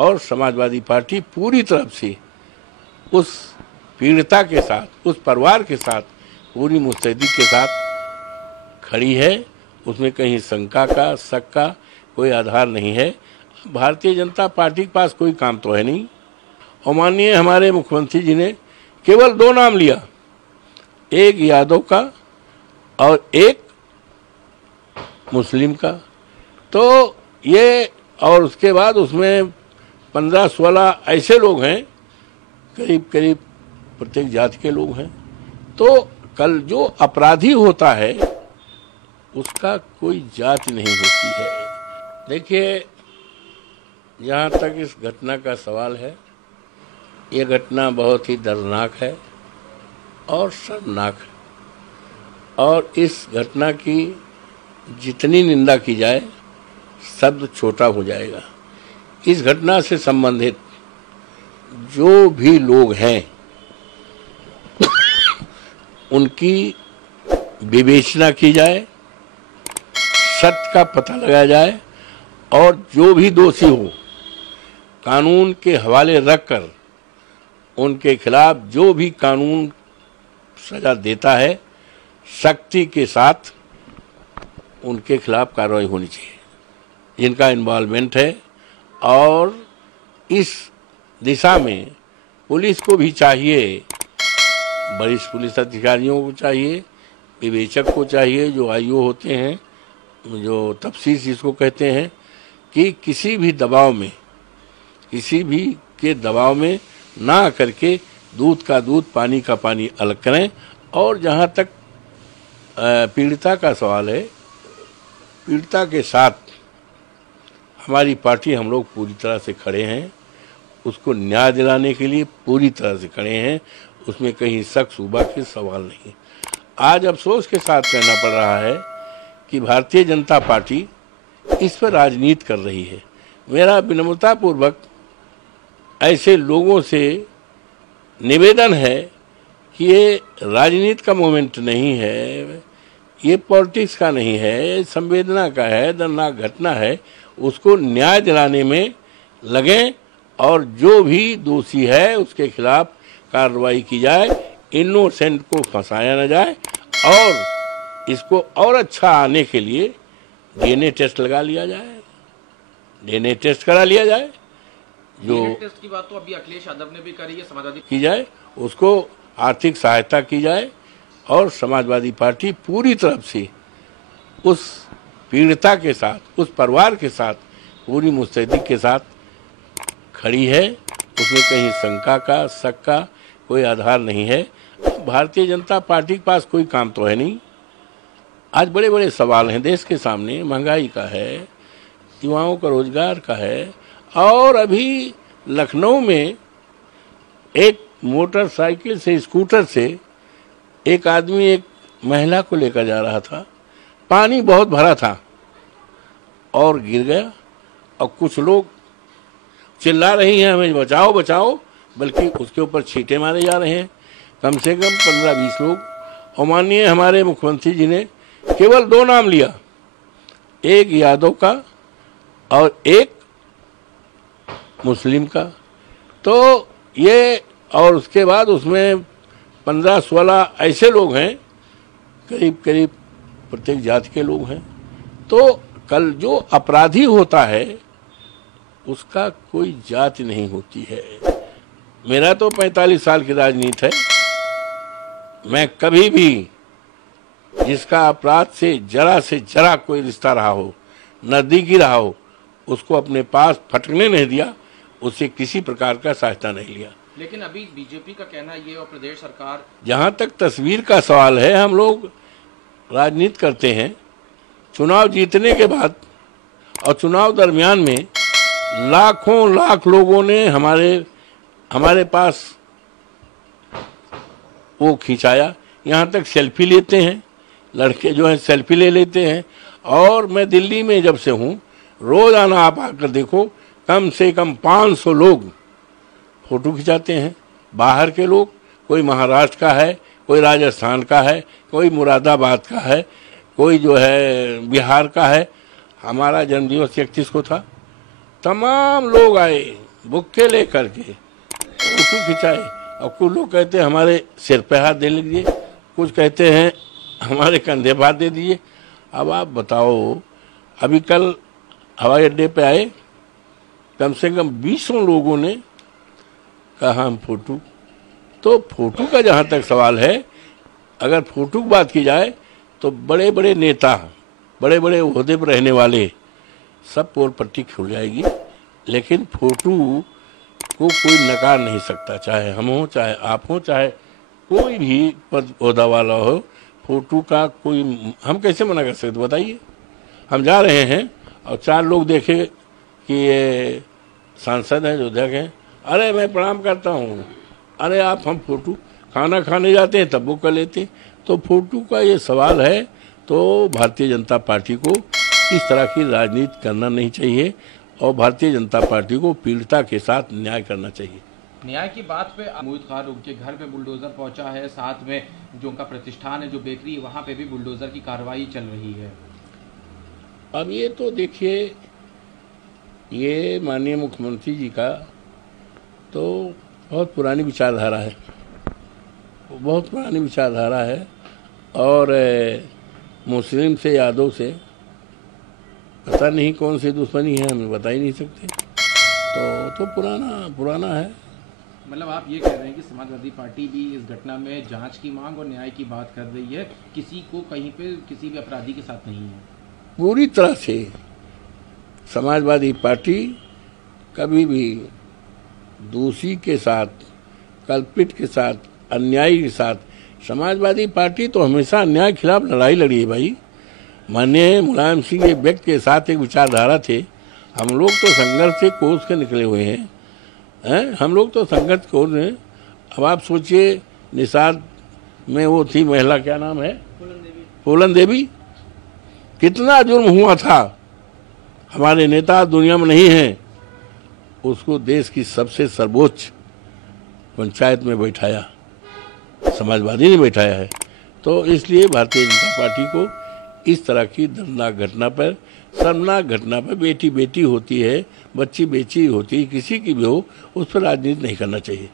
और समाजवादी पार्टी पूरी तरफ से उस पीड़िता के साथ, उस परिवार के साथ पूरी मुस्तैदी के साथ खड़ी है। उसमें कहीं शंका का, शक का कोई आधार नहीं है। भारतीय जनता पार्टी के पास कोई काम तो है नहीं। और माननीय हमारे मुख्यमंत्री जी ने केवल 2 नाम लिया, एक यादव का और एक मुस्लिम का। तो ये, और उसके बाद उसमें 15-16 ऐसे लोग हैं, करीब करीब प्रत्येक जाति के लोग हैं। तो कल जो अपराधी होता है उसका कोई जाति नहीं होती है। देखिए, जहाँ तक इस घटना का सवाल है, ये घटना बहुत ही दर्दनाक है और शर्मनाक है। और इस घटना की जितनी निंदा की जाए शब्द छोटा हो जाएगा। इस घटना से संबंधित जो भी लोग हैं उनकी विवेचना की जाए, सत्य का पता लगाया जाए और जो भी दोषी हो कानून के हवाले रखकर उनके खिलाफ जो भी कानून सजा देता है सख्ती के साथ उनके खिलाफ कार्रवाई होनी चाहिए, जिनका इन्वॉल्वमेंट है। और इस दिशा में पुलिस को भी चाहिए, वरिष्ठ पुलिस अधिकारियों को चाहिए, विवेचक को चाहिए, जो आईओ होते हैं, जो तफ्तीश जिसको कहते हैं, कि किसी भी दबाव में, किसी भी के दबाव में ना करके दूध का दूध, पानी का पानी अलग करें। और जहाँ तक पीड़िता का सवाल है, पीड़िता के साथ हमारी पार्टी, हम लोग पूरी तरह से खड़े हैं। उसको न्याय दिलाने के लिए पूरी तरह से खड़े हैं, उसमें कहीं शक शुबा के सवाल नहीं। आज अफसोस के साथ कहना पड़ रहा है कि भारतीय जनता पार्टी इस पर राजनीति कर रही है। मेरा विनम्रतापूर्वक ऐसे लोगों से निवेदन है कि ये राजनीति का मोमेंट नहीं है, ये पॉलिटिक्स का नहीं है, ये संवेदना का है, दर्दनाक घटना है। उसको न्याय दिलाने में लगें और जो भी दोषी है उसके खिलाफ कार्रवाई की जाए, इनोसेंट को फंसाया न जाए। और इसको और अच्छा आने के लिए डीएनए टेस्ट लगा लिया जाए, डीएनए टेस्ट करा लिया जाए। जो टेस्ट की बात तो अभी अखिलेश यादव ने भी करी है, समाजवादी की जाए, उसको आर्थिक सहायता की जाए। और समाजवादी पार्टी पूरी तरफ से उस पीड़िता के साथ, उस परिवार के साथ पूरी मुस्तैदी के साथ खड़ी है। उसमें कहीं शंका का, शक का कोई आधार नहीं है। भारतीय जनता पार्टी के पास कोई काम तो है नहीं। आज बड़े बड़े सवाल हैं देश के सामने, महंगाई का है, युवाओं का रोजगार का है। और अभी लखनऊ में एक मोटरसाइकिल से, स्कूटर से एक आदमी एक महिला को लेकर जा रहा था, पानी बहुत भरा था और गिर गया। और कुछ लोग चिल्ला रही हैं हमें बचाओ बचाओ, बल्कि उसके ऊपर छींटे मारे जा रहे हैं, कम से कम 15-20 लोग। और माननीय हमारे मुख्यमंत्री जी ने केवल 2 नाम लिया, एक यादव का और एक मुस्लिम का। तो ये, और उसके बाद उसमें 15-16 ऐसे लोग हैं, करीब करीब प्रत्येक जाति के लोग हैं। तो कल जो अपराधी होता है उसका कोई जाति नहीं होती है। मेरा तो 45 साल की राजनीति है, मैं कभी भी जिसका अपराध से जरा कोई रिश्ता रहा हो, नजदीकी रहा हो, उसको अपने पास फटकने नहीं दिया, उससे किसी प्रकार का सहायता नहीं लिया। लेकिन अभी बीजेपी का कहना ये और प्रदेश सरकार, जहाँ तक तस्वीर का सवाल है, हम लोग राजनीति करते हैं। चुनाव जीतने के बाद और चुनाव दरमियान में लाखों लाख लोगों ने हमारे पास वो खिंचाया। यहाँ तक सेल्फी लेते हैं, लड़के जो हैं सेल्फी ले लेते हैं। और मैं दिल्ली में जब से हूँ, रोजाना आप आकर देखो, कम से कम 500 लोग फोटो खिंचाते हैं। बाहर के लोग, कोई महाराष्ट्र का है, कोई राजस्थान का है, कोई मुरादाबाद का है, कोई जो है बिहार का है। हमारा जन्मदिवस 31 को था, तमाम लोग आए, बुक्के ले करके फोटो खिंचाए, और कुछ लोग कहते हैं हमारे सिर पे हाथ दे लीजिए, कुछ कहते हैं हमारे कंधे पर हाथ दे दीजिए। अब आप बताओ, अभी कल हवाई अड्डे पे आए, कम से कम 20 लोगों ने कहा हम फोटो। तो फोटो का जहाँ तक सवाल है, अगर फोटो की बात की जाए तो बड़े बड़े नेता, बड़े बड़े ओहदे पर रहने वाले सब पोल पट्टी खुल जाएगी, लेकिन फोटो को कोई नकार नहीं सकता, चाहे हम हो, चाहे आप हो, चाहे कोई भी पद ओहदा वाला हो। फोटो का कोई, हम कैसे मना कर सकते बताइए। हम जा रहे हैं और 4 लोग देखे कि ये सांसद हैं, विधायक हैं, अरे मैं प्रणाम करता हूँ, अरे आप हम फोटो, खाना खाने जाते हैं तब वो कर लेते हैं। तो फोटो का ये सवाल है, तो भारतीय जनता पार्टी को इस तरह की राजनीति करना नहीं चाहिए और भारतीय जनता पार्टी को पीड़िता के साथ न्याय करना चाहिए। न्याय की बात पे मोहित खान उनके घर पे बुलडोजर पहुंचा है, साथ में जो उनका प्रतिष्ठान है, जो बेकरी, वहां पे भी बुलडोजर की कार्रवाई चल रही है। अब ये तो देखिए, ये माननीय मुख्यमंत्री जी का तो बहुत पुरानी विचारधारा है, बहुत पुरानी विचारधारा है, और मुस्लिम से, यादव से पता नहीं कौन सी दुश्मनी है, हमें बता ही नहीं सकते। तो पुराना है। मतलब आप ये कह रहे हैं कि समाजवादी पार्टी भी इस घटना में जांच की मांग और न्याय की बात कर रही है, किसी को कहीं पे किसी भी अपराधी के साथ नहीं है। पूरी तरह से समाजवादी पार्टी कभी भी दोषी के साथ, कल्पित के साथ, अन्यायी के साथ, समाजवादी पार्टी तो हमेशा अन्याय के खिलाफ लड़ाई लड़ी है भाई। माननीय मुलायम सिंह एक व्यक्ति के साथ एक विचारधारा थे, हम लोग तो संघर्ष से कोस के निकले हुए हैं, हम लोग तो संघर्ष कोस हैं। अब आप सोचिए, निषाद में वो थी महिला, क्या नाम है, फूलन देवी, कितना जुर्म हुआ था, हमारे नेता दुनिया में नहीं है, उसको देश की सबसे सर्वोच्च पंचायत में बैठाया, समाजवादी ने बैठाया है। तो इसलिए भारतीय जनता पार्टी को इस तरह की दर्दनाक घटना पर, शर्मनाक घटना पर, बेटी बेटी होती है, बच्ची बेची होती है, किसी की भी हो, उस पर राजनीति नहीं करना चाहिए।